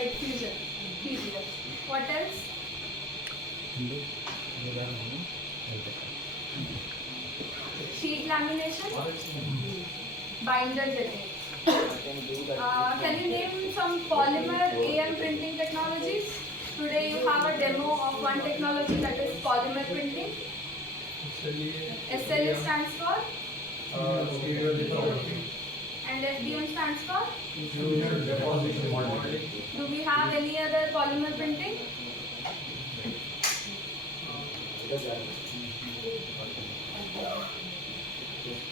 Wet fusion. PVF. What else? Sheet lamination. Binder jetting. Can you name some polymer AM printing technologies? Today you have a demo of one technology, that is polymer printing. SLA stands for? And FDM stands for? Do we have any other polymer printing?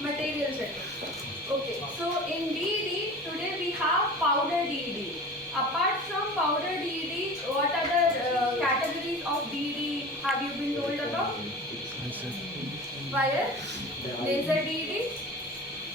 Material setting. Okay, so in DED, today we have powder DED. Apart from powder DED, what other categories of DED have you been told about? Wire, laser DED.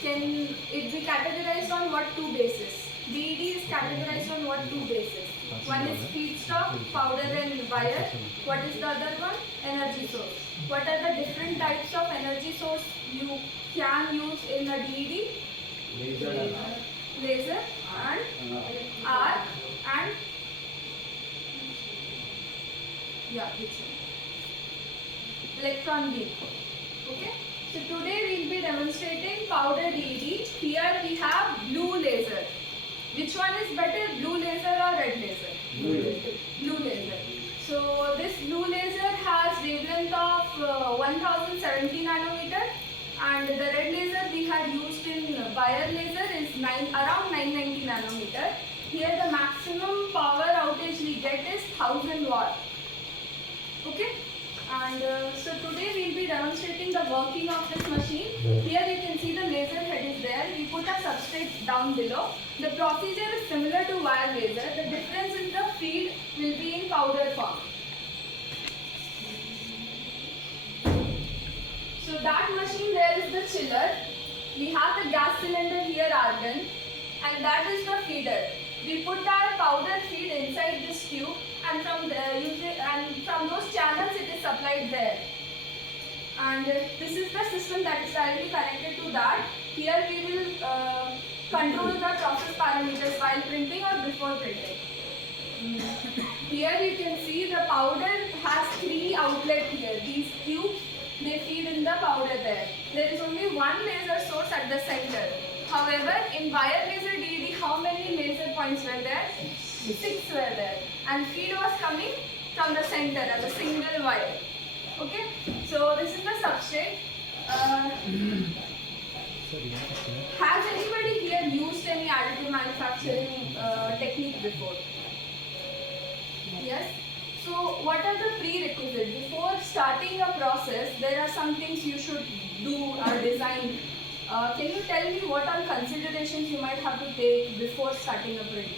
Can it be categorized on what two bases? DED is categorized on what two bases? One is feedstock, powder and wire. What is the other one? Energy source. What are the different types of energy source you can use in a DED? Laser and arc and electron beam. Okay. So today we will be demonstrating powder DED. Here we have blue laser. Which one is better, blue laser or red laser? Blue laser. So this blue laser has wavelength of 1070 nanometer, and the red laser we had used in wire laser is around 990 nanometer. Here the maximum power outage we get is 1000 watt. Okay. And so today we will be demonstrating the working of this machine. Here you can see the laser head is there. We put a substrate down below. The procedure is similar to wire laser. The difference in the feed will be in powder form. So that machine there is the chiller. We have the gas cylinder here, argon, and that is the feeder. We put our powder feed inside this tube, and from those channels it is supplied there. And this is the system that is directly connected to that. Here we will control the process parameters while printing or before printing. Here you can see the powder has 3 outlets here. These tubes, they feed in the powder there. There is only one laser source at the center. However, in wire laser DED, how many laser points were there? 6 were there. And feed was coming from the center as a single wire. Okay? So this is the substrate. Has anybody here used any additive manufacturing technique before? Yes? So what are the prerequisites? Before starting a process, there are some things you should do or design. Can you tell me what are considerations you might have to take before starting a print?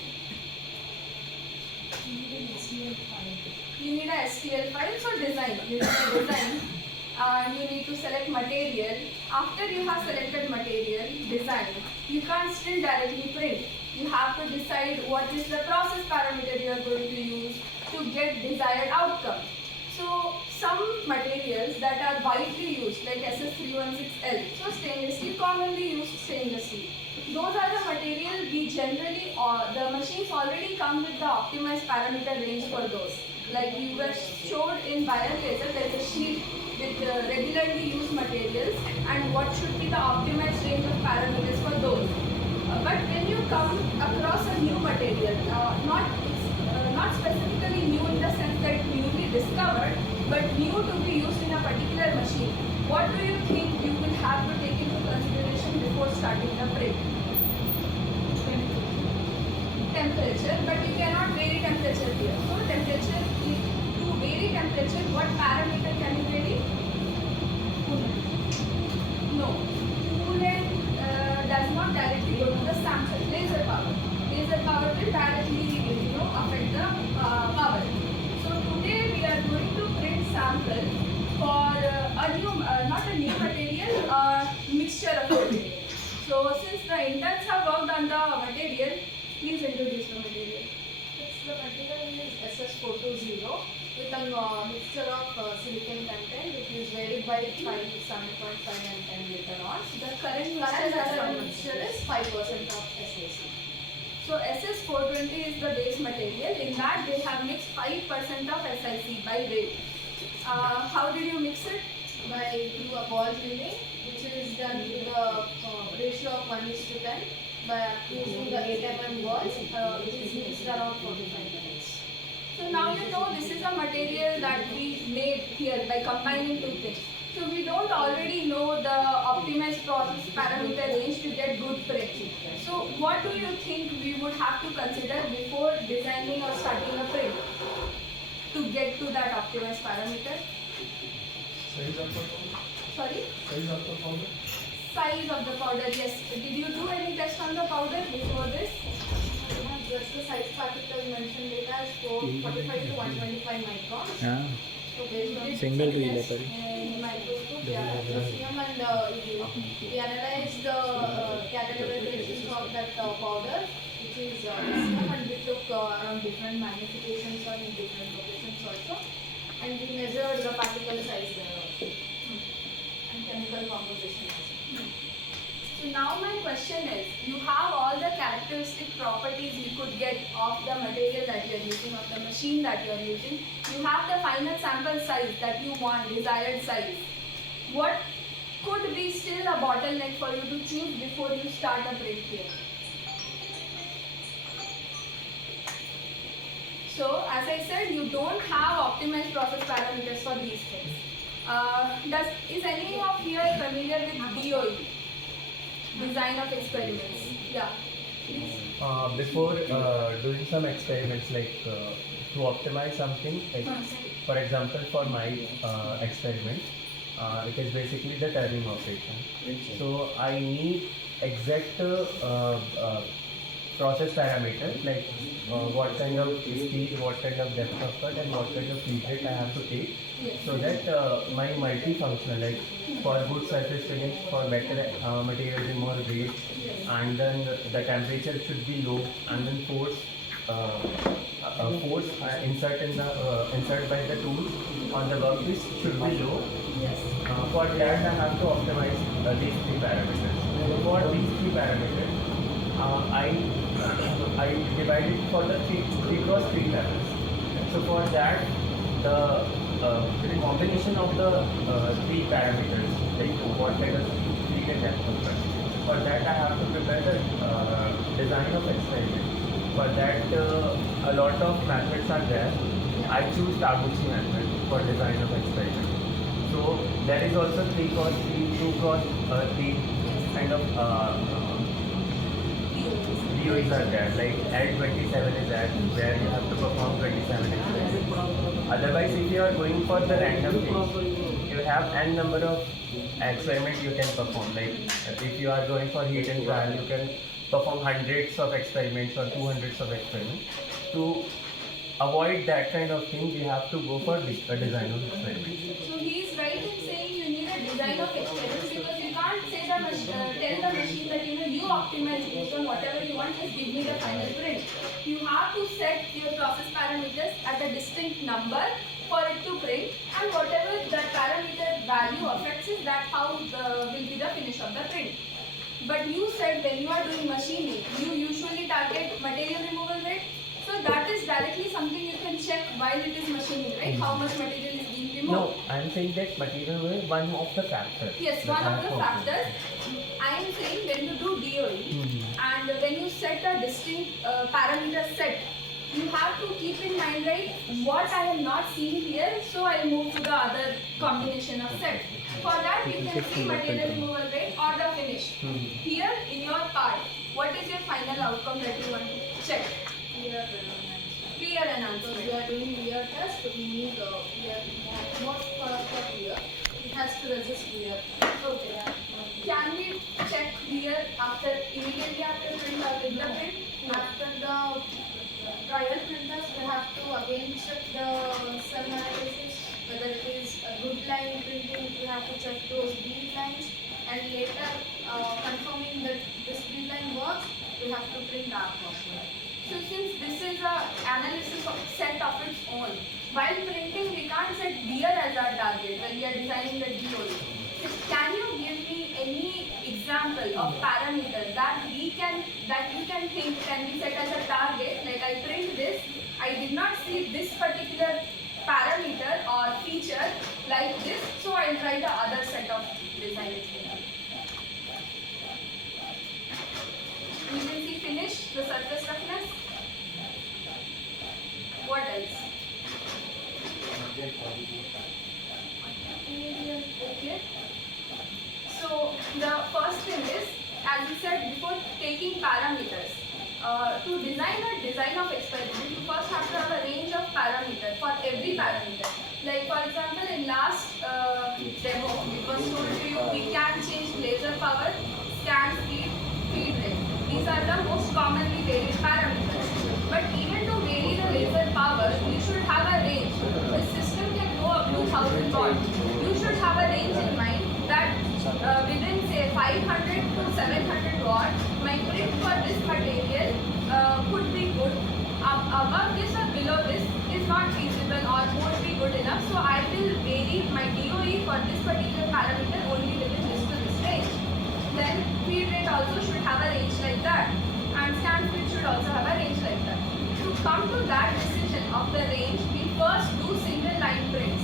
You need a STL file, so design. You need to design. You need to select material. After you have selected material, design. You can't still directly print. You have to decide what is the process parameter you are going to use to get desired outcome. So some materials that are widely used, like SS316L, so stainless steel, commonly used stainless steel. Those are the material we generally, the machines already come with the optimized parameter range for those. Like we were showed in wire laser, there is a sheet with regularly used materials and what should be the optimized range of parameters for those. But when you come across a new material, not specifically new in the sense that newly discovered, but new to be used in a particular machine, what do you think you will have to take into consideration before starting the print? Temperature, but you cannot vary temperature here. So temperature, if to vary temperature, what parameter can you vary? No. Coolant does not directly go to the sample. Laser power. Laser power will directly affect the power. So today we are going to print sample for a new, not a new material, mixture of material. So since the interns have worked on the material, please introduce the material. The material is SS420 with a mixture of silicon content which is varied by 5, 7.5 and 10 later on. The current mixture is 5% of SAC. So SS420 is the base material. 5% of SiC by weight. How did you mix it? By through a ball milling, which is done with the ratio of 1:10. By using the 8 mm balls, it is mixed around 45 minutes. So now you know this is a material that we made here by combining two things. So we don't already know the optimized process parameter range to get good print. So what do you think we would have to consider before designing or starting a print to get to that optimized parameter? Size of the powder. Sorry? Size of the powder. Size of the powder, yes. Did you do any test on the powder before this? We have just the size particle mentioned it as 45 to 125 microns. हाँ So based on Single reel है पर in microscope, yeah, lithium and we analyzed the categorizations of that powder, which is lithium, and we took around different magnifications or in different locations also, and we measured the particle size there also, and chemical composition also. So now my question is, you have all the characteristic properties you could get of the material that you are using, of the machine that you are using. You have the final sample size that you want, desired size. What could be still a bottleneck for you to choose before you start a print here? So as I said, you don't have optimized process parameters for these things. Is any of you familiar with DOE? Design of experiments. Yeah. Please. Before doing some experiments to optimize something, like for example for my experiment, it is basically the turning operation. So I need exact process parameters like what kind of speed, what kind of depth of cut and what kind of feed rate I have to take, Yes. so that my multifunctional, like for good surface finish, for better material removal rate, and then the temperature should be low, and then force insert by the tool on the workpiece should be low. Yes. For that I have to optimize these three parameters. For these three parameters, I divide it for the three cross 3 levels. So for that, the combination of the three parameters, like what kind of speed and depth of cut. For that I have to prepare the design of experiment. For that a lot of methods are there. I choose Taguchi method for design of experiment. So there is also 3 cross 3, 2 cross 3 kind of DOEs are there, like L27 is there, where you have to perform 27 experiments. Otherwise, if you are going for the random thing, you have n number of experiments you can perform. Like if you are going for heat and trial, you can perform hundreds of experiments or 200s of experiments. To avoid that kind of thing, we have to go for a design of experiments. So he is right in saying you need a design of experiments because you can't say tell the machine that you optimize based on whatever you want, just give me the final print. You have to set your process parameters at a distinct number for it to print, and whatever that parameter value affects is that how will be the finish of the print. But you said when you are doing machining, you usually target material removal rate. So that is directly something you can check while it is machining, right? How much material is being removed. No, I am saying that material is one of the factors. Yes, that one I of have the to factors. I am saying when you do DOE and when you set a distinct parameter set, you have to keep in mind, right, what I am not seeing here, so I move to the other combination of set. For that, you can see material removal rate or the finish. Here, in your part, what is your final outcome that you want to check? Clear So enhancement. we are doing wear test, we need more for wear. It has to resist wear. Okay. Can we check here after immediately after print or with the print? After the trial printers, we have to again check the cell analysis, whether it is a good line printing, we have to check those bead lines, and later confirming that this bead line works, we have to print our software. So since this is a analysis of set of its own, while printing we can't set wear as our target when we are designing the DOE. So can you give me any example of parameter that you can think can be set as a target? Like I print this, I did not see this particular Okay. So the first thing is, as we said before, taking parameters. To design a design of experiment, you first have to have a range of parameters for every parameter. Like for example, in last demo, it was told to you we can change laser power, scan speed, feed rate. These are the most commonly varied parameters. But even to vary the laser power, you should have a range. The system can go up to 1000 watts. You should have a range in mind that within say 500 to 700 watts, my print for this material could be good. Above this or below this is not feasible or won't be good enough. So I will vary my DOE for this particular parameter only within this to this range. Then feed rate also should have a range like that, and scan speed should also have a range like that. To come to that decision of the range, we first do single line prints.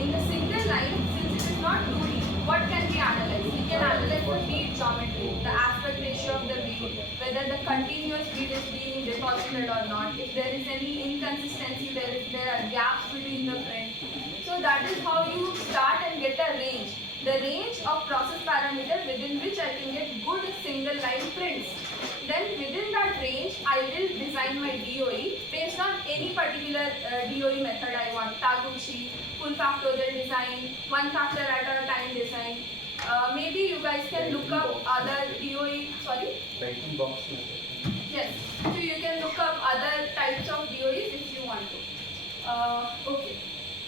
In the single line, since it is not 2D, what can we analyze? We can analyze the bead geometry, the aspect ratio of the bead, whether the continuous bead is being deposited or not, if there is any inconsistency, if there are gaps between the print. So that is how you start and get a range. The range of process parameter within which I can get good single line prints. Then within that range, I will design my DOE based on any particular DOE method I want. Taguchi, full factorial design, one factor at a time design. Maybe you guys can look up other DOE, sorry? Writing box. Yes, so you can look up other types of DOEs if you want to. Okay,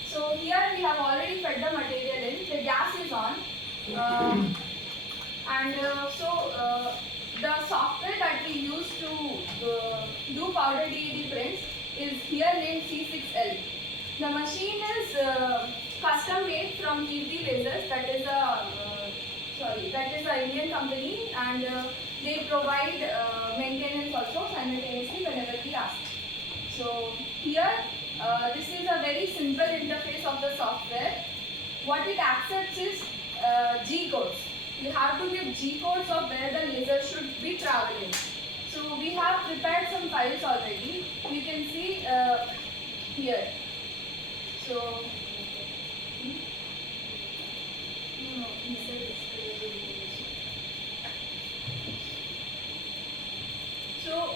so here we have already fed the material in, the gas is on. The software that we use to do powder DED prints is here named C6L. The machine is custom made from Kirti Lasers, that is a Indian company, and they provide maintenance also simultaneously whenever we ask. So here, this is a very simple interface of the software. What it accepts is G codes. You have to give G codes of where the laser should be traveling. So we have prepared some files already. You can see here. So,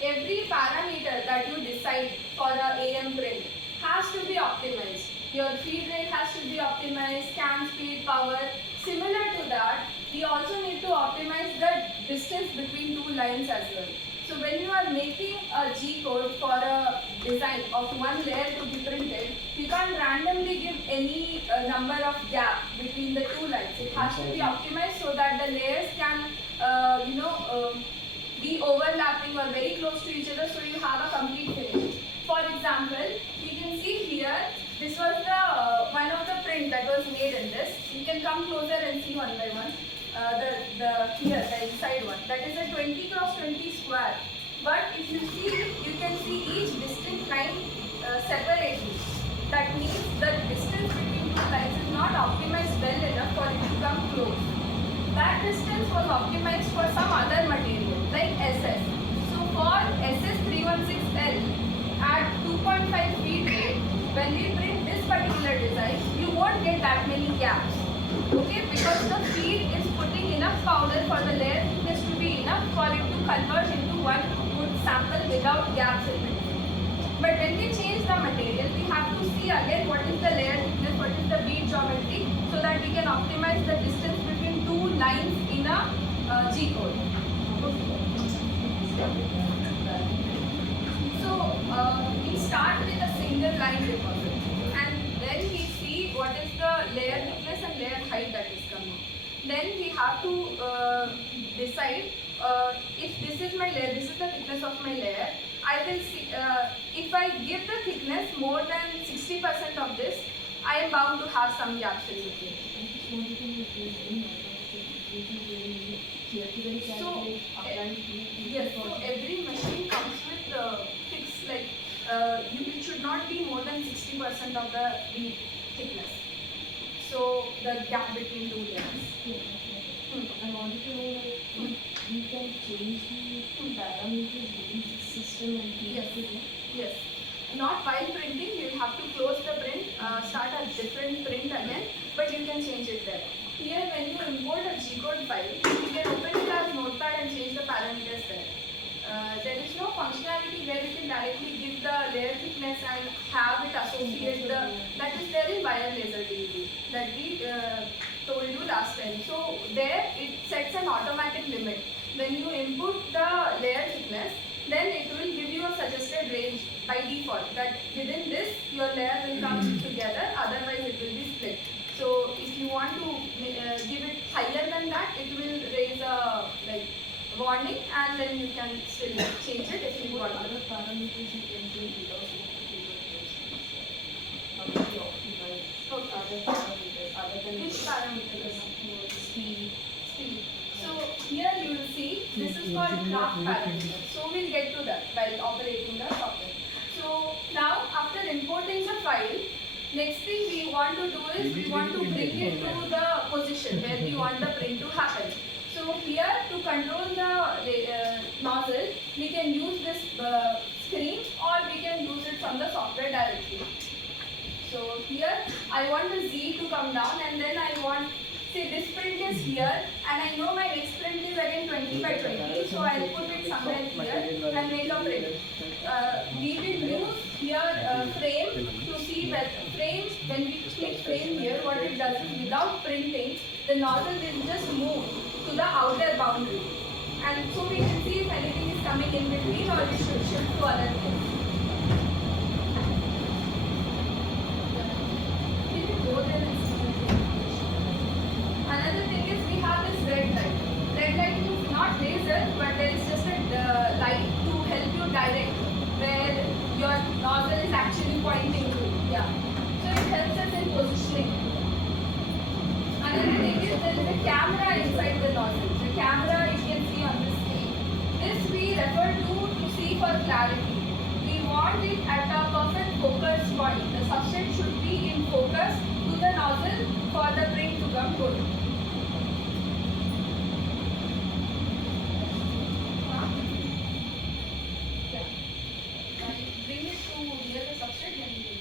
every parameter that you decide for a AM print has to be optimized. Your feed rate has to be optimized, scan speed, power. Similar to that, we also need to optimize the distance between two lines as well. So when you are making a G code for a design of one layer to be printed, you can't randomly give any number of gap between the two lines. It has to be optimized so that the layers can, be overlapping or very close to each other, so you have a complete finish. For example, you can see here, this was the one of the print that was made in this. You can come closer and see one by one. The inside one, that is a 20 cross 20 square. But if you see, you can see each distinct line separately. That means the distance between two lines is not optimized well enough for it to come close. That distance was optimized for some other material like SS. So for SS316L at 2.5 feet rate, when we print this particular design, you won't get that many gaps. Okay, because the feed is putting enough powder for the layer thickness to be enough for it to convert into one good sample without gaps in it. But when we change the material, we have to see again what is the layer thickness, what is the bead geometry, so that we can optimize the distance between two lines in a G code. So we start with a single line deposit, and then we see what is the layer thickness and layer height that is coming. Then we have to decide if this is my layer, this is the thickness of my layer. I will see, if I give the thickness more than 60% of this, I am bound to have some gaps in between. So, yes, so every machine comes with fixed, like, it should not be more than 60% of the bead thickness. So, the gap between two layers. I wanted to know if we can change the parameters within the system and Yes. Yes. not while printing, you'll have to close the print, start a different print again, but you can change it there. Here, when you import a G-code file, you can open it as Notepad and change the parameters there. There is no functionality where you can directly give the layer thickness and have it associate the, that is there in wire laser DB that we told you last time. So there it sets an automatic limit. When you input the layer thickness, then it will give you a suggested range by default that within this your layer will come together, otherwise it will be split. So if you want to give it higher than that, it will raise a warning, and then you can still change it if you want. Other parameters you can do without how do you optimize other parameters other than Which parameters? speed? Speed. So here you will see this is called craft parameter. So we'll get to that while operating the software. So now after importing the file, next thing we want to do is we want to bring it to the position where we want the print to happen. So here to control the nozzle, we can use this screen or we can use it from the software directly. So here I want the Z to come down, and then I want, say this print is here and I know my next print is again 20 by 20, so I'll put it somewhere here and make a print. We will use here frame to see that frame, when we click frame here, what it does is without printing, the nozzle will just move to the outer boundary. And so we can see if anything is coming in between or we should shift to other things. We can go there and see. Another thing is we have this red light. Red light is not laser, but there is just a light to help you direct where your nozzle is actually pointing to. Yeah. So it helps us in positioning. Another thing is there is a camera inside the nozzle. The camera you can see on the screen. This we refer to see for clarity. We want it at a perfect focus point. The substrate should be in focus to the nozzle for the print to come good. Bring it to near the substrate, then we will.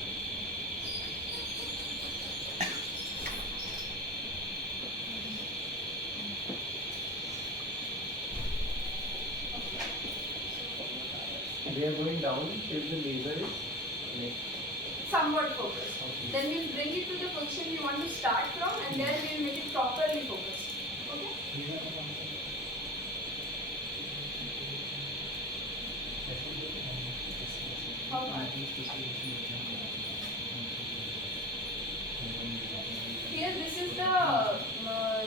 We are going down till the laser is Somewhat focused. Then we'll bring it to the position we want to start from, and then we'll make it properly focused. Okay? How much? Here this is the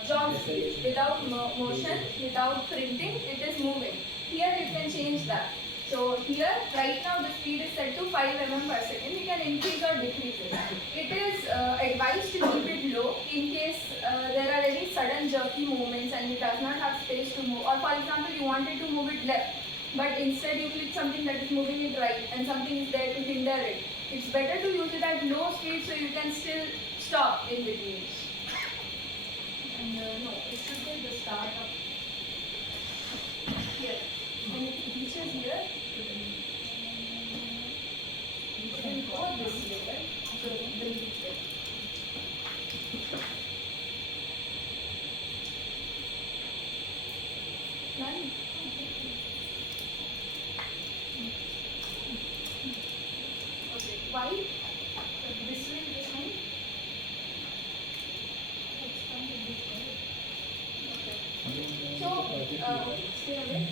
job speed. Without motion, without printing, it is moving. Here you can change that. So here, right now the speed is set to 5 mm per second. You can increase or decrease it. It is advised to keep it low in case there are any sudden jerky movements and it does not have space to move. Or for example, you wanted to move it left, but instead you click something that is moving it right and something is there to hinder it. It's better to use it at low speed so you can still stop in between. And no, it should be the start of here. When it reaches here, you can go this way, right? So bring it here. None? Okay, why? This way, this one? Let's come to this way. Okay. So, stay away.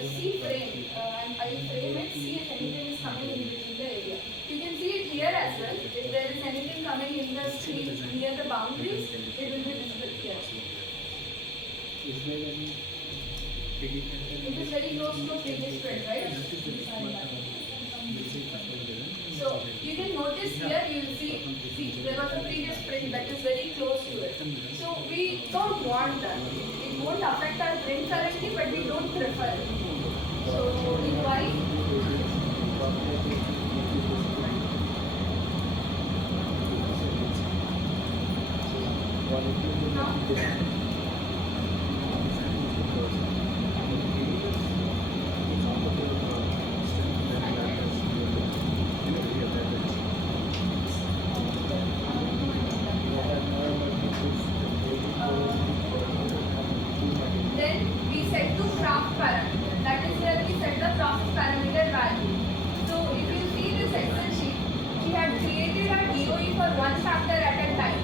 See frame, and I will frame it, see if anything is coming in between the area. You can see it here as well. If there is anything coming in the screen near the boundaries, it will be visible here. Is there any It is very close to previous print, right? So you can notice here, you will see there was a previous print that is very close to it. So we don't want that. It won't affect our print currently, but we don't prefer it. So in white, now created a DOE for one factor at a time,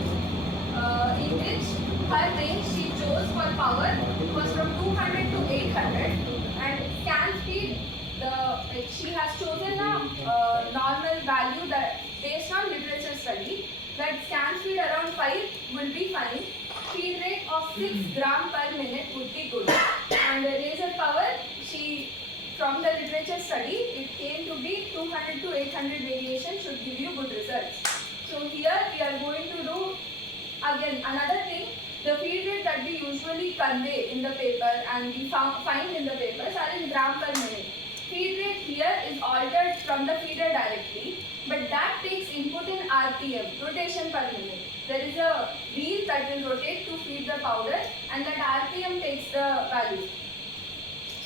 in which her range she chose for power was from 200 to 800, and scan speed, she has chosen a normal value that based on literature study that scan speed around 5 will be fine. Feed rate of 6 gram per minute would be good. And the laser power, from the literature study, it came to be 200 to 800 variation should give you good results. So here we are going to do again another thing. The feed rate that we usually convey in the paper and we find in the papers are in gram per minute. Feed rate here is altered from the feeder directly, but that takes input in RPM, rotation per minute. There is a wheel that will rotate to feed the powder, and that RPM takes the value.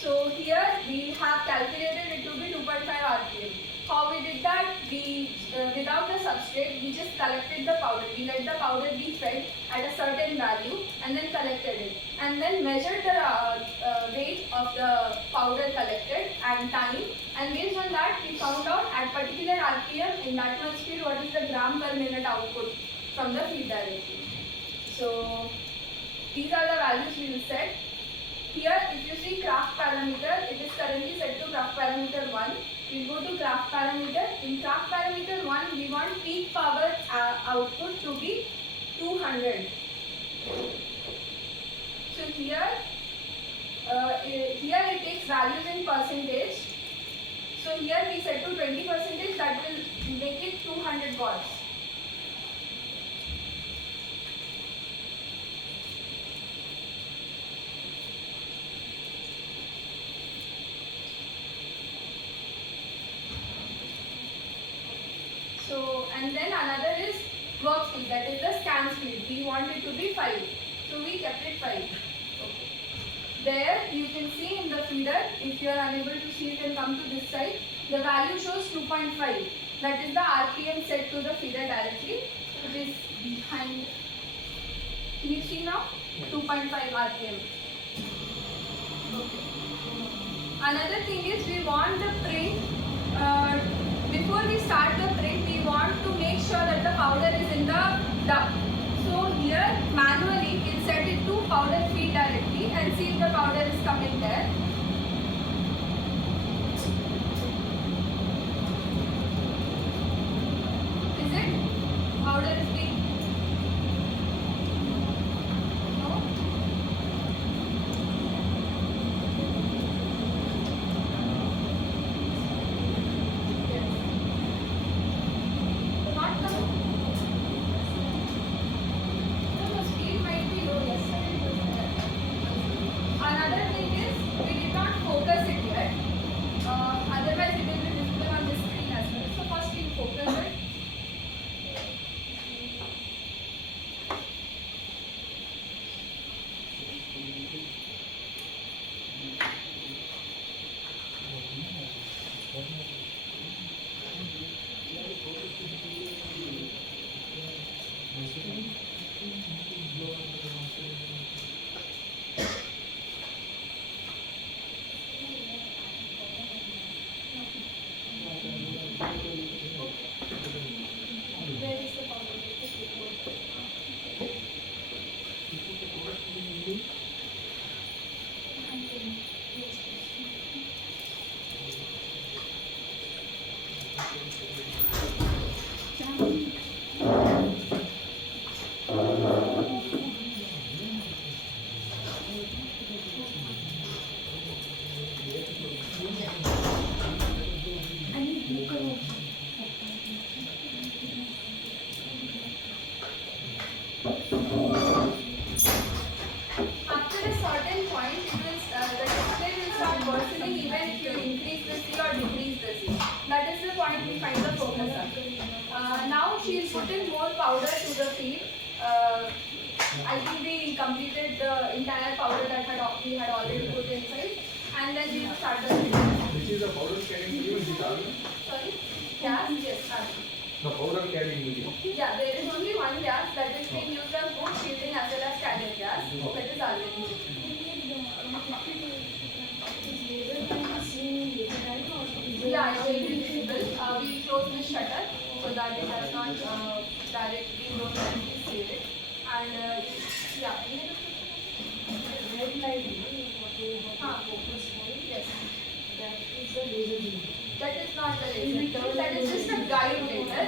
So here we have calculated it to be 2.5 RPM. How we did that? We without the substrate, we just collected the powder. We let the powder be fed at a certain value and then collected it, and then measured the weight of the powder collected and time. And based on that, we found out at particular RPM in that much speed what is the gram per minute output from the feed directly. So these are the values we will set. Here, if you see Kraft parameter, it is currently set to Kraft parameter 1. We go to Kraft parameter. In Kraft parameter 1, we want peak power output to be 200. So here it takes values in percentage. So here we set to 20%, that will make it 200 watts. So, and then another is work speed, that is the scan speed. We want it to be 5. So we kept it 5. Okay. There you can see in the feeder, if you are unable to see, you can come to this side. The value shows 2.5. That is the RPM set to the feeder directly. It is behind. Can you see now? 2.5 RPM. Okay. Another thing is we want the print. Before we start the print, we want to make sure that the powder is in the duct. So here manually we'll set it to powder feed directly and see if the powder is coming there. Is it? Powder is being. No? Not coming. No, the speed might be low. Yesterday it was there. Another thing is we did not focus it yet. Otherwise it will be visible on the screen as well. So first we'll focus it. Where is the powder? After a certain point, the display will start worsening even if you increase the C or decrease the C. That is the point we find the focus on. Now she is putting more powder to the feed. I think we completed the entire powder that we had already put inside, and then we will start the feed. This is the powder carrying medium, is it army? Sorry? Gas? Yes, army. The powder carrying medium. Yeah, there is only one gas that is being used as both shielding as well as carrier gas. That is argon. Yeah, it will be visible. We close the shutter. so that it does not directly don't directly save it. And yeah, any other question? Red light, what you have to focus point, Yes. that is the laser beam. That is not the laser. That is just a guide laser.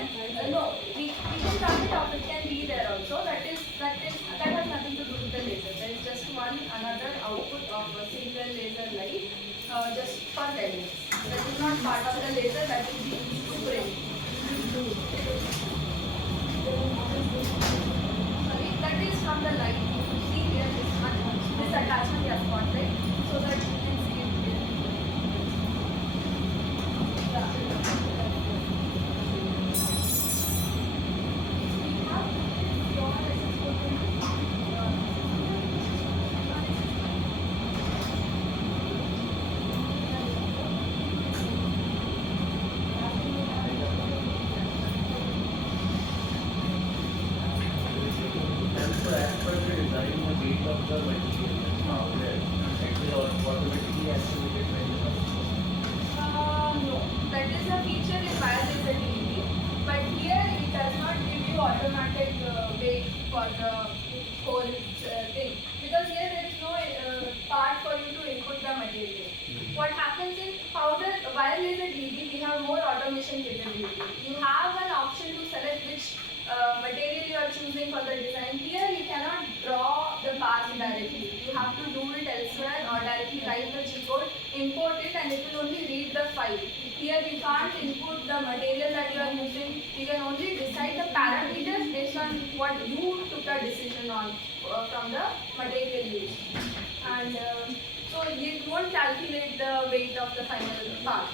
No, we can turn it off. It can be there also. That has nothing to do with the laser. There is just another output of a single laser light, just for guidance. That is not part of the laser. That is used to bring. Sorry, that is from the light. You see here this attachment has spotlight, so that you can see it here. And so as per the design, the weight of the material is powder, it will automatically estimate when you No, that is a feature in wireless LED, but here it does not give you automatic weight for the whole thing, because here there is no part for you to input the material. What happens in powder wireless LED, we have more automation capability. You have an option to select which material you are choosing for the design. Here you cannot draw the parts directly. You have to do it elsewhere or directly write the G code, import it, and it will only read the file. Here we can't input the material that you are using. You can only decide the parameters based on what you took a decision on from the material used. And so it won't calculate the weight of the final part.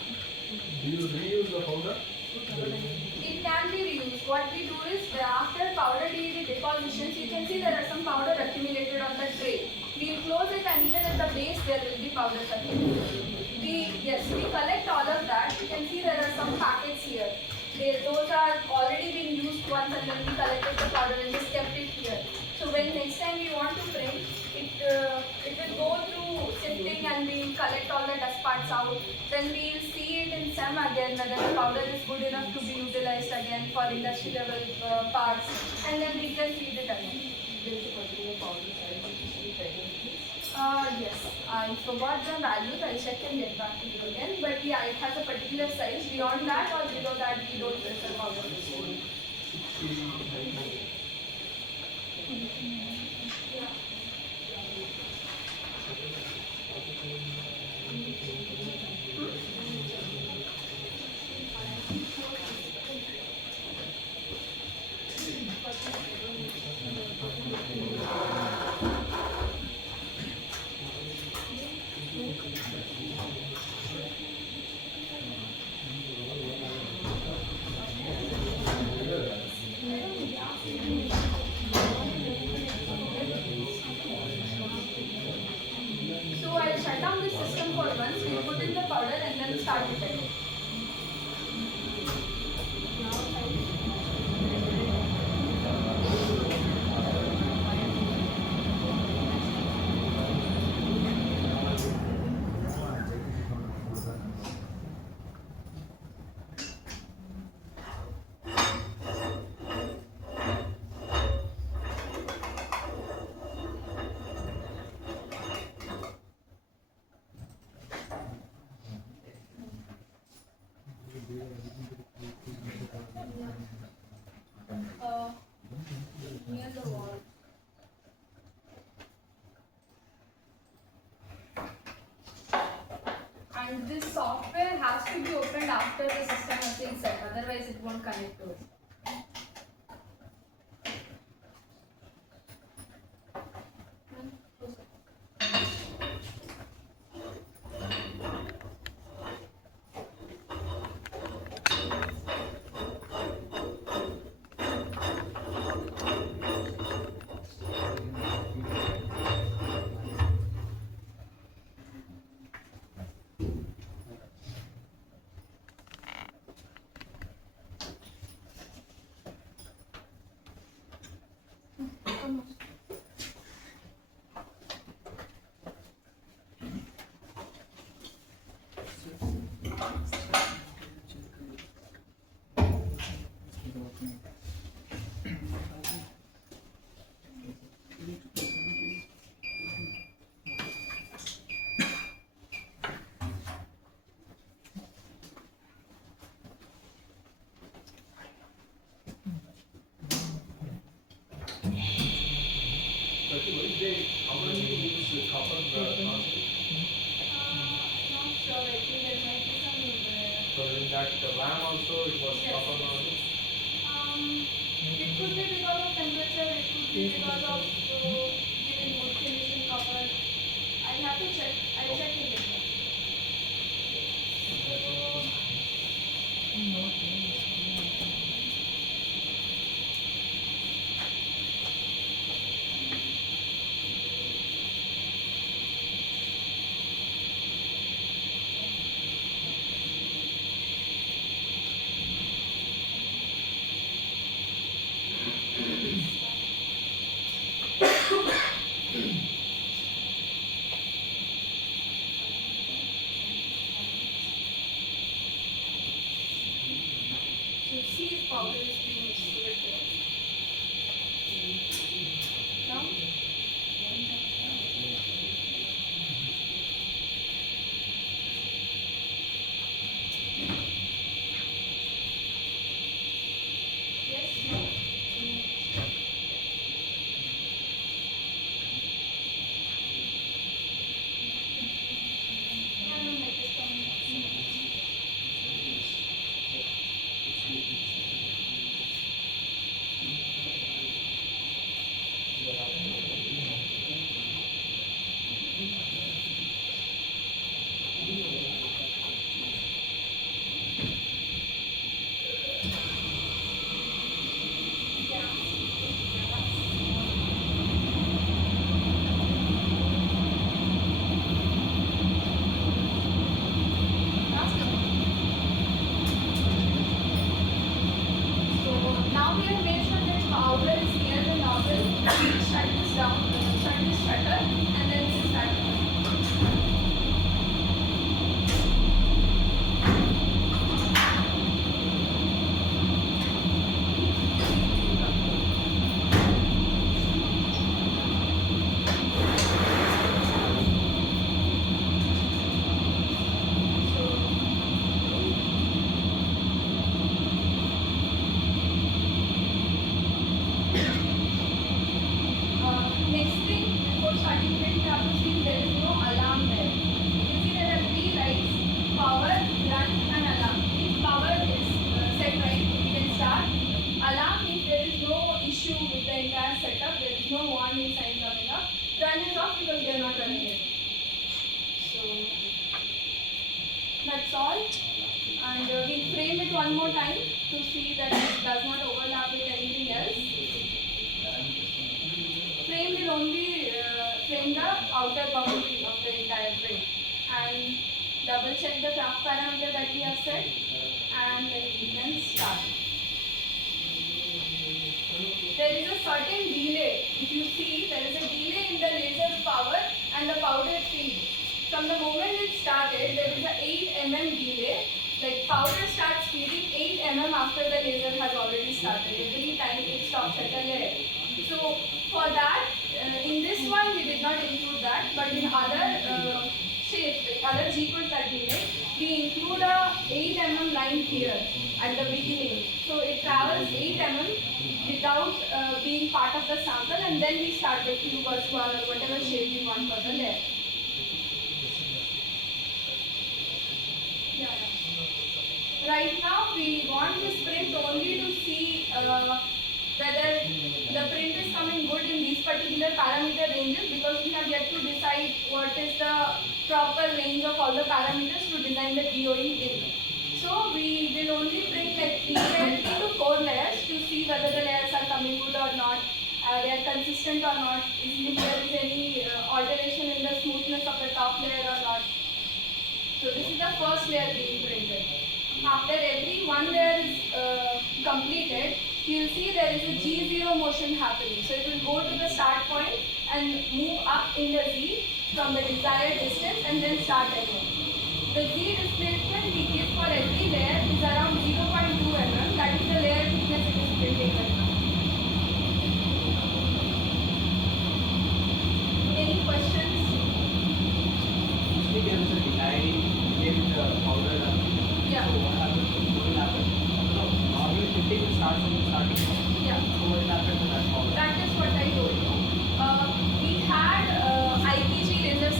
Do you reuse the powder? It can be reused. What we do is after powder LED depositions, you can see there are some powder accumulated on the tray. We close it, and even at the base there will be powder accumulated. We collect all of that. You can see there are some packets here. Those are already being used once, and then we collected the powder and just kept it here. So when next time we want to print, it will go through sifting, and we'll collect all the dust parts out. Then we'll see it in SEM again whether the powder is good enough to be utilized again for industry level parts, and then we can feed it again. There is a particular powder size which is to be present, please. Yes, I forgot the values. I'll check and get back to you again. But yeah, it has a particular size. Beyond that or below that, we don't prefer powder. Yeah. So I'll shut down the system for once. We'll put in the powder and then start it again. Near the wall. And this software has to be opened after the system has been set, otherwise it won't connect to it. on the non-stick? Not sure, actually there might be some. So in that VAM also it was Yes. up or non-stick? It could be because of temperature, it could be because of giving wood finishing copper. I'll have to check. I'll check it later. So see if powder is being extruded here. Now? Yes, no. Yeah, no, make this come. So now we have made sure that powder is near the nozzle. We'll shut this down, shut this shutter, and then we'll start. Next thing, before starting print, you have to see there is no alarm there. You can see there are three lights: power, run, and alarm. If power is set right, we can start. Alarm means there is no issue with the entire setup. There is no warning sign coming up. Run is off because we are not running it. So that's all. And we'll frame it one more time to see that it does not overlap with anything else. Frame will only frame the outer boundary of the entire print, and double check the craft parameter that we have set, and then we can start. There is a certain delay. If you see, there is a delay in the laser's power and the powder feed. From the moment it started, there is a 8 mm delay. Like powder starts feeding 8 mm after the laser has already started. Every time it stops at a layer. So for that, in this one we did not include that, but in other shapes, like other G-codes that we make, we include a 8 mm line here at the beginning. So it travels 8 mm without being part of the sample, and then we start the cube or square or whatever shape we want for the layer. Yeah. Right now we want this print only to see whether the print is coming good in these particular parameter ranges, because we have yet to decide what is the proper range of all the parameters to design the DOE print. So we will only print like 3 to 4 layers to see whether the layers are coming good or not, they are consistent or not, if there is any alteration in the smoothness of the top layer or not. So this is the first layer being printed. After every one layer is completed, you will see there is a G0 motion happening. So it will go to the start point and move up in the Z from the desired distance and then start again. The Z displacement we give for every layer is around 0.2 mm. That is the layer thickness it is printing right now. Any questions? Usually there is a delay in the powder run. Yeah. So what happens? What will happen? No, normally printing will start from the starting point. Yeah. So what will happen to that powder? That is what I told you. We had IPG laser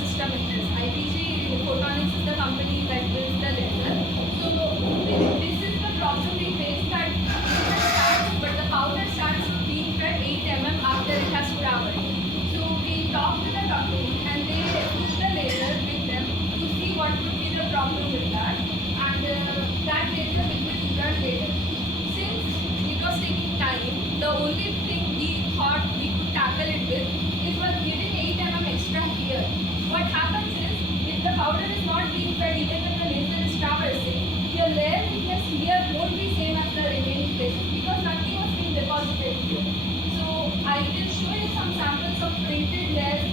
the only thing we thought we could tackle it with is was giving 8 mm extra here. What happens is, if the powder is not being fed even when the laser is traversing, your layer thickness here won't be same as the remaining places because nothing was being deposited here. So I will show you some samples of printed layers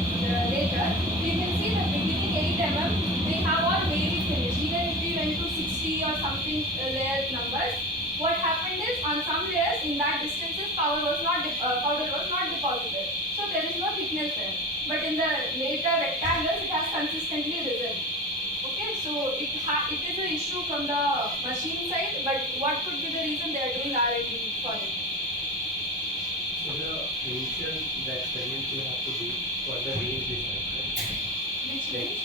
later. You can see the beginning 8 mm, they have all very finish. Even if we went to 60 or something layer numbers, what happened is on some layers in that distances powder was not deposited. So there is no thickness there. But in the later rectangles, it has consistently risen. Okay, so it is an issue from the machine side, but what could be the reason they are doing R&D for it? So the initial the experiment you have to do for the range design, right? Which Like, means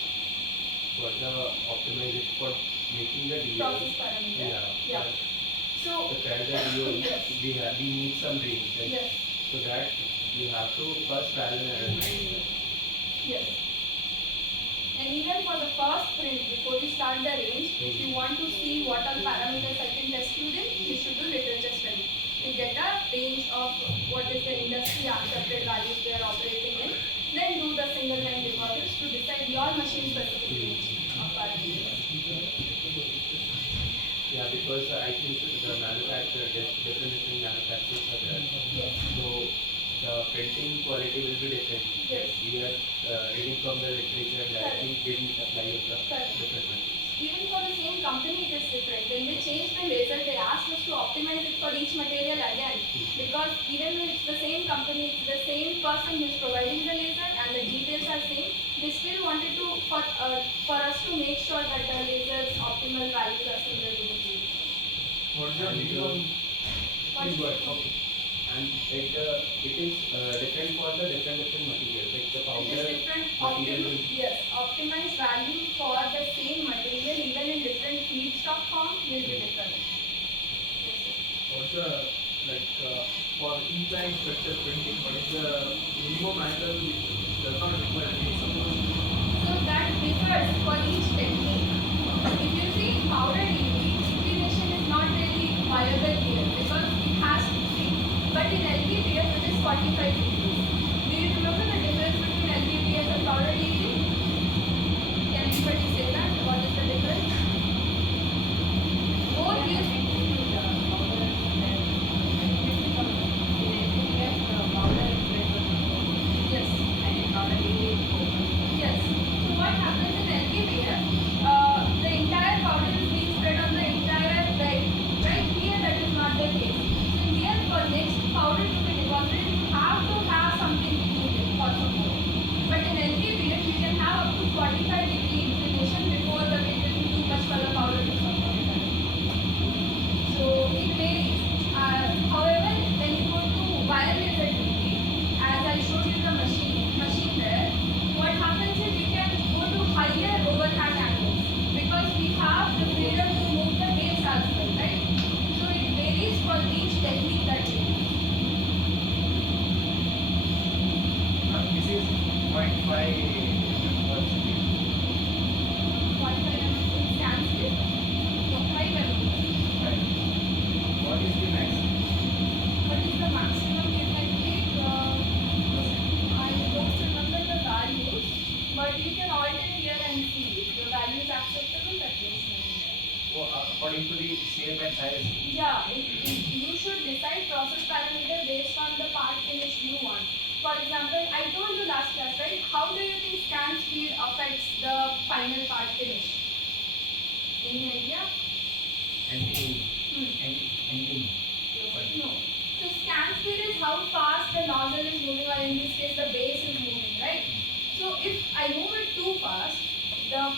for the optimization for making the DOE. process parameter. Yeah. So To carry the DOE, we need some range, right? yes, So that you have to first trial and error. yes. And even for the first print, before you start the range, if you want to see what all parameters I can test you in, you should do literature study to get a range of what is the industry accepted values they are operating in. Then do the single line deposits to decide your machine specific range of parameters. Yeah, because I think the manufacturer, different manufacturers are there. Yes. So the printing quality will be different. Yes. We are reading from the literature that we didn't apply of the Correct. different ones. Even for the same company, it is different. When they changed the laser, they asked us to optimize it for each material again. Because even though it's the same company, it's the same person who is providing the laser and the details are same, they still wanted to for us to make sure that the laser's optimal values are similar to the field. What's your view on Please go ahead. Okay. And it is different for the different materials. Like the It powder is different material will optimized value for the same material even in different feedstock form will be different. Yes, sir. What's the for incline structure printing? What is the minimum angle which does not require any support? So that differs for each technique. If you see powder EV, inclination is not really viable here because it has to be. But in LPBF it is 45 degrees. Do you remember the difference between LPBF and powder EV? Can anybody say that? What is the difference? Both use yes. Yes. So what happens in LPBF? The entire powder is being spread on the entire bed. Right here, that is not the case. So here, for next powder to be deposited, you have to have something between it for support. But in LPBF, you can have up to 45-degree inclination before the it will be too much for the powder to support it. So it varies. However, when you go to wire laser DP, as I showed you the machine there, what happens is we can go to higher overhang angles because we have the freedom to move the base as well, right? So it varies for each technique that we use. This is 0.5 What kind of scan speed? No, 5 mm. What is the max? What is the maximum you can take? I don't remember the values, but you can alter here and see if the value is acceptable. That is According to the shape and size. yeah. You should decide process parameter based on the part finish you want. For example, I told you last class, right? How do you think scan speed affects the final part finish? Any idea? Ending. Hmm. No. So scan speed is how fast the nozzle is moving, or in this case the base is moving, right? So if I move it too fast, the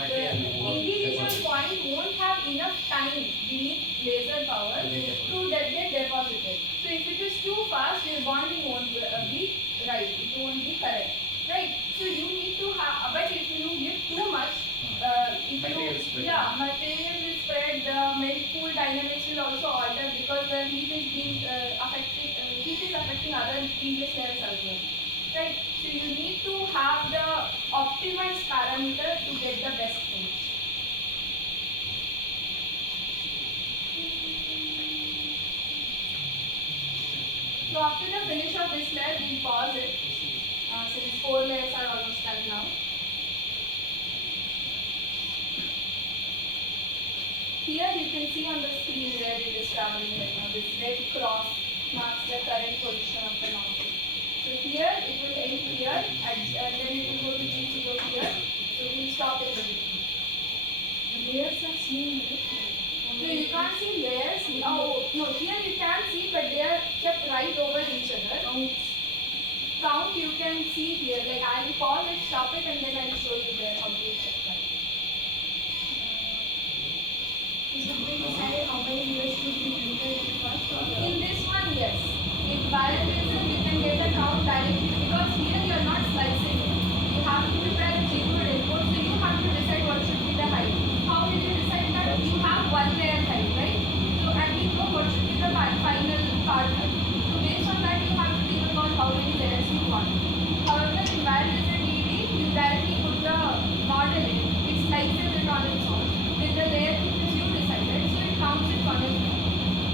individual point won't have enough time beneath laser power to get deposited. So if it is too fast, your bonding won't be right. It won't be correct, right? So you need to have. But if you give too much, Material spread. material will spread. The melt pool dynamics will also alter because the heat is being affecting other previous layers as well. Right? So you need to have the optimized parameter to get the best finish. So after the finish of this layer, we'll pause it since 4 layers are almost done now. Here you can see on the screen where it is traveling right now. This red cross marks the current position of the nozzle. So here it will end here and then it will go to G0 here. So we will stop it. The layers are seen, right? So you can't see layers. Oh no, here you can see, but they are kept right over each other. Count you can see here. Like I will pause it, stop it, and then I will show you there how to check that. Is it been decided how many layers should be printed first? Or In this one, yes. In viral laser, you can get the count directly because here you are not slicing it. You have to prepare a G-code input, so you have to decide what should be the height. How will you decide that? You have one layer height, right? So and we know what should be the final part height. So based on that, you have to think about how many layers you want. However, in viral laser DD, you directly put the model in. It slices it on its own. With the layer which you decided, so it counts it on its own.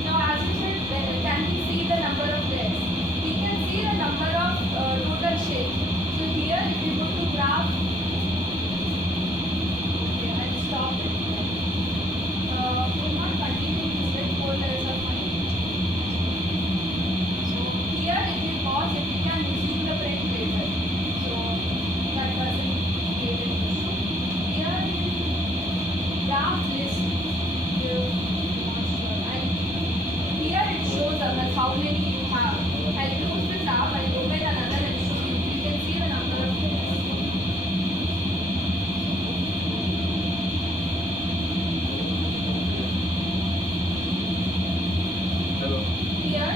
Now, as you said, can we see the number of layers? We can see the number of total shapes. So here, if you go to graph, okay, I'll stop it. We'll not continue this with 4 layers of mine. So here, if you pause it, we can resume the print later. So that doesn't create an issue. Here, graph list. Here it shows up as how many you have. I close this app, I open another and show you. You can see the number of layers. Hello. Here,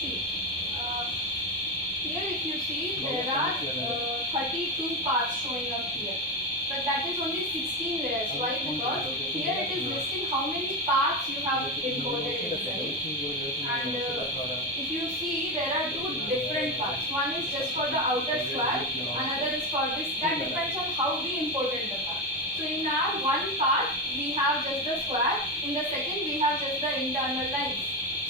see. Here if you see, there are 32 parts showing up here. But that is only 16 layers. Why? Because here it is listing how many parts you have imported inside. And if you see, there are 2 different parts. One is just for the outer square, another is for this. That depends on how we imported the part. So in our one part, we have just the square. In the second, we have just the internal lines.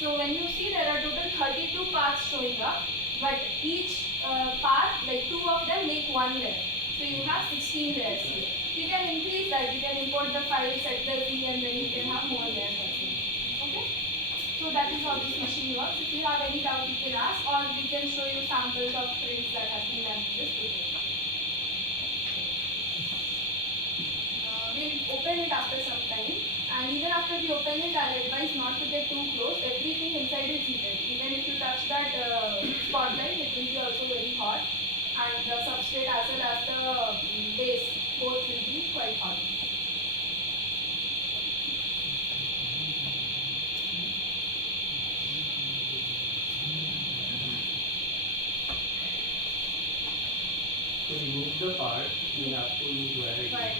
So when you see, there are total 32 parts showing up. But each part, like 2 of them make 1 layer. So you have 16 layers here. You can increase that. You can import the file, set the Z, and then you can have more layers also. Okay? So that is how this machine works. If you have any doubt, you can ask, or we can show you samples of prints that have been done in this video. We'll open it after some time. And even after we open it, I'll advise not to get too close. Everything inside is heated. Even if you touch that spotlight, it will be also very hot. And the substrate as well as the base, both will be quite hot. To remove the part, we have to use wire. Right.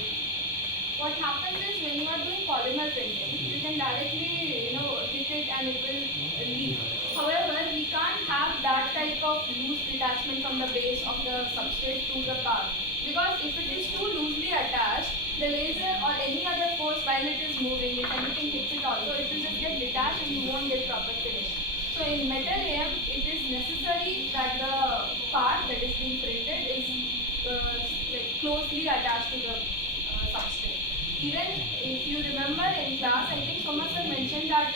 What happens is when you are doing polymer printing, you can directly, hit it and it will leave. However, we can't have that type of loose detachment from the base of the substrate to the part. Because if it is too loosely attached, the laser or any other force while it is moving, if anything hits it also, it will just get detached and you won't get proper finish. So in metal AM, it is necessary that the part that is being printed is closely attached to the substrate. Even if you remember in class, I think Soma sir mentioned that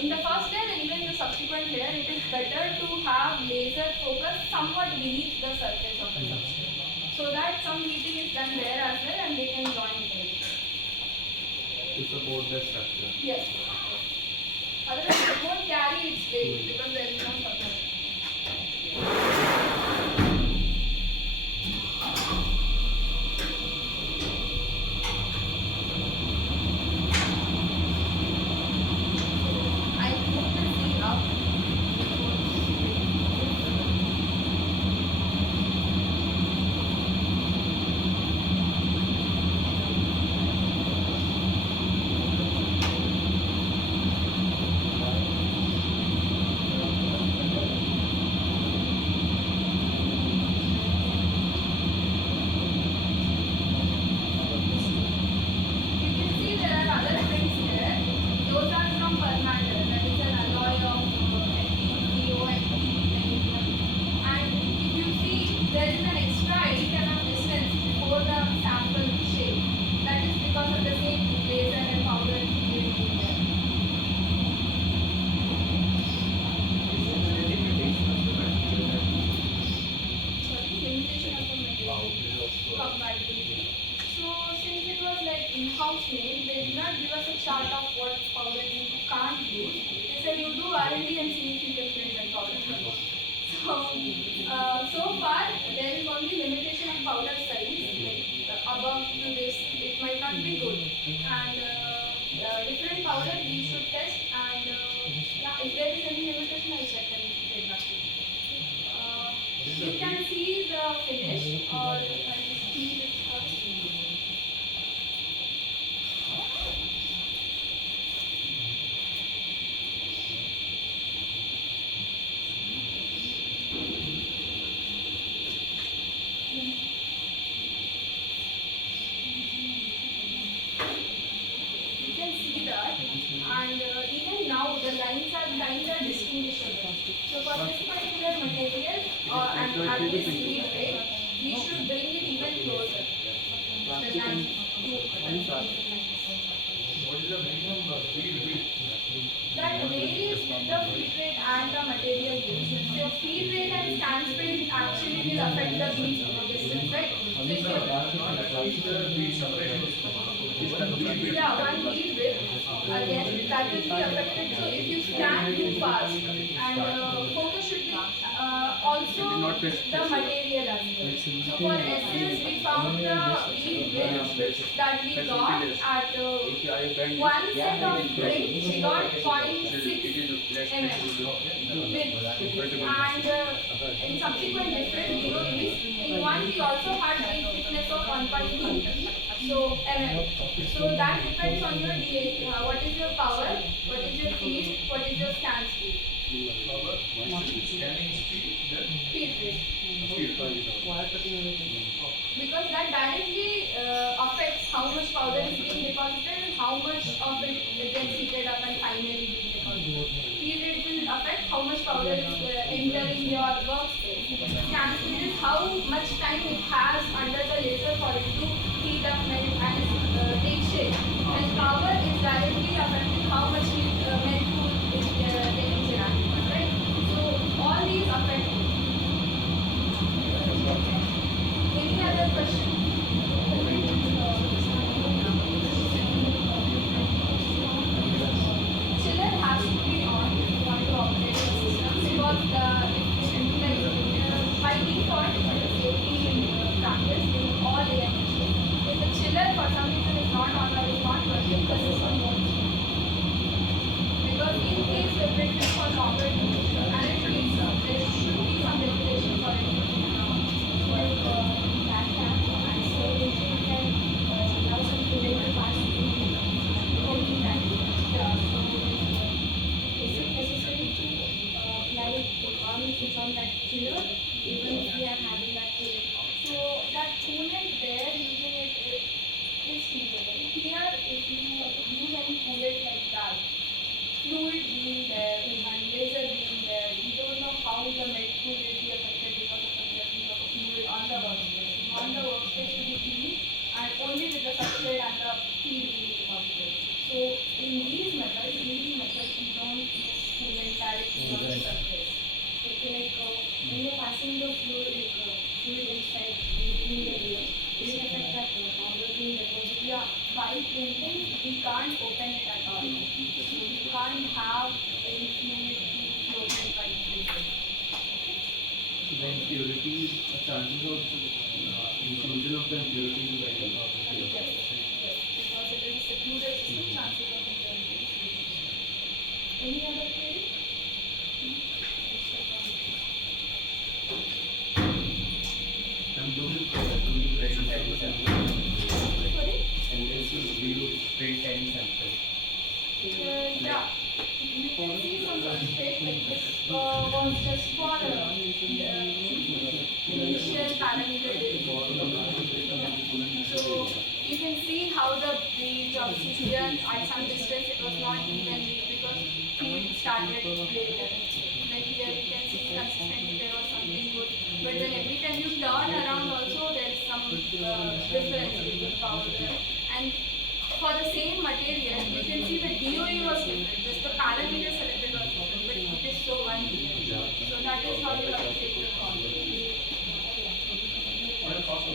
in the first layer and even the subsequent layer, it is better to have laser focus somewhat beneath the surface of the substrate. So that some heating is done there as well and they can join it. To support the structure. Yes. Otherwise it won't carry its weight because there is no support. compatibility. So since it was like in-house made, they did not give us a chart of what powder you can't use. They said you do R&D and see if you can print that powder. So far there is only limitation of powder size, like above to this it might not be good, and different powder we should test, and yeah, if there is any limitation I'll check and get back to you. You can see the finish, or I just see this stuff. You can see that, and even now the lines are distinguishable. So for this particular material and at this speed rate, we should bring it even closer. The lines. What is the minimum feed width? That varies with the feed rate and the material used. So feed rate and scan speed actually will affect the bead distance, right? So if you The bead separation is yeah, one bead width, again that will be affected. So if you scan too fast, and focus should be also the material as well. So for SS we found the bead width that we got at one set of print we got 0.6 mm width, and in subsequent different DOEs, in one we also had bead thickness of 1.2 so mm. So that depends on your DA. What is your power? What is your feed? What is your scan speed? scanning speed, then Feed rate. Because that directly affects how much powder is being deposited and how much of it gets heated up and finally being deposited. Feed rate will affect how much powder is entering your workspace. Scan speed is how much time it has under the laser for it to heat up, melt and take shape. And power is directly affecting how much heat melt cool is getting ceramic, right? So all these affect it. Any other question? Chiller has to be on if you want to operate the system, because by default it is safety practice in all AMHs. If the chiller for some reason is not on or is not working, the system won't. Because in case the print is for longer duration and it heats up, there should be some regulation for it. Like that camp, isolation can allow some related parts to be only that. Yeah, so is it necessary to like switch on that chiller even if we are having that coolant? So that coolant there, using it is feasible. Here, if you use any coolant like that, fluid being there and laser being there, you don't know how the melt pool will be affected because of the presence of fluid on the workspace. You want the workspace to be clean and only with the substrate and the feed being deposited. So in these methods, we don't use coolant directly on the surface. Okay, like when you're passing the fluid inside between the layers, it will affect that powder being deposited. Yeah, while printing, we can't open it at all. So you can't have any fluid being floated by printing. Then purity, chances of inclusion of the impurity is very low. Yes, because it is a secluded system, chances of impurity is reduced. Any other query? And do you print any sample? Sorry? And this is, do you print any sample? Yeah, you can see some substrate like this was just for initial parameter data. So you can see how the breach of here at some distance it was not evenly because feed started later. Like here you can see consistently there was something good, but then every time you turn around also there is some difference between powder. And for the same material, you can see the DOE was different, just the parameter selected was different, but it is so one. So that is how you have to take the call. what is the cost of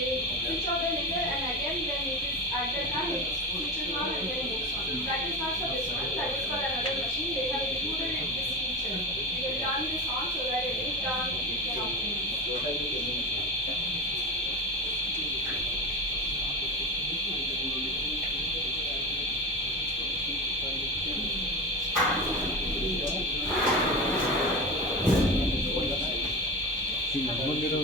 they switch off the laser and again when it is at the time it switches on and then moves on. That is not for this one, that is for another machine. They have included in this feature. You will turn this on so that every turn you can optimize. ನಮ್ಮಲ್ಲಿರೋ